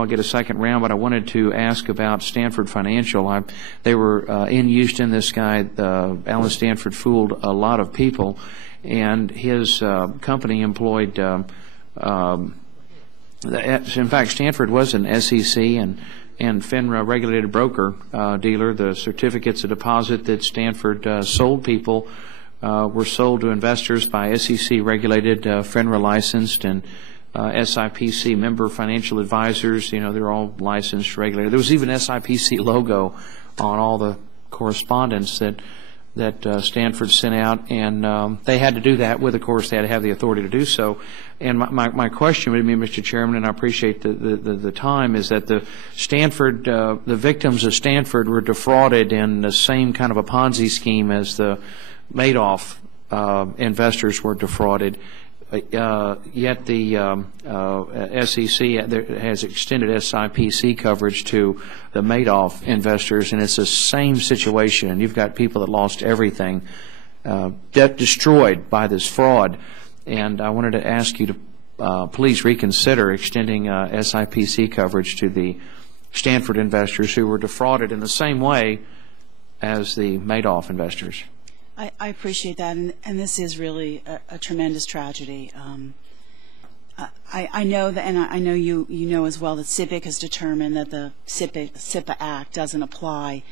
I'll get a second round, but I wanted to ask about Stanford Financial. They were in Houston. This guy, Alan Stanford, fooled a lot of people, and his company employed. In fact, Stanford was an SEC and FINRA regulated broker dealer. The certificates of deposit that Stanford sold people were sold to investors by SEC regulated, FINRA licensed, and SIPC member financial advisors. You know, they're all licensed, regulated. There was even SIPC logo on all the correspondence that Stanford sent out, and they had to do that with, of course, they had to have the authority to do so. And my question would be, Mr. Chairman, and I appreciate the time, is that the victims of Stanford were defrauded in the same kind of a Ponzi scheme as the Madoff investors were defrauded. Yet the SEC has extended SIPC coverage to the Madoff investors, and it's the same situation. And you've got people that lost everything, destroyed by this fraud. And I wanted to ask you to please reconsider extending SIPC coverage to the Stanford investors who were defrauded in the same way as the Madoff investors. I appreciate that, and this is really a tremendous tragedy. I know that, and I know you know as well that CIPC has determined that the SIPA Act doesn't apply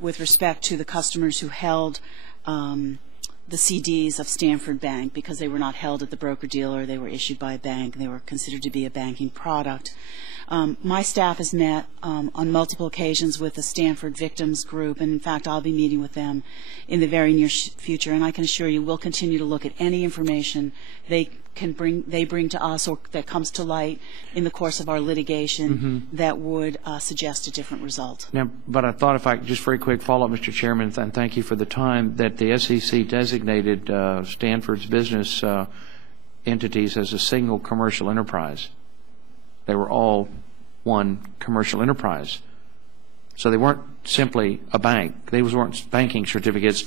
with respect to the customers who held the CDs of Stanford Bank, because they were not held at the broker-dealer. They were issued by a bank. They were considered to be a banking product. My staff has met on multiple occasions with the Stanford Victims Group, and in fact I'll be meeting with them in the very near future, and I can assure you we'll continue to look at any information they bring to us or that comes to light in the course of our litigation that would suggest a different result. Now, but I thought, if I just very quick follow-up, Mr. Chairman, and thank you for the time, that the SEC designated Stanford's business entities as a single commercial enterprise. They were all one commercial enterprise. So they weren't simply a bank. They weren't banking certificates.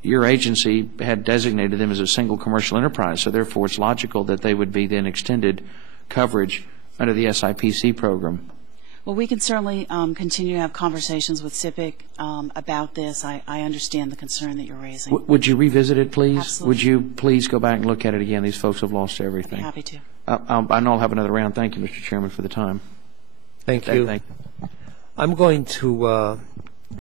Your agency had designated them as a single commercial enterprise, so therefore it's logical that they would be then extended coverage under the SIPC program. Well, we can certainly continue to have conversations with CIPC about this. I understand the concern that you're raising. Would you revisit it, please? Absolutely. Would you please go back and look at it again? These folks have lost everything. I'd be happy to. I know I'll have another round. Thank you, Mr. Chairman, for the time. Thank you. Thank you. I'm going to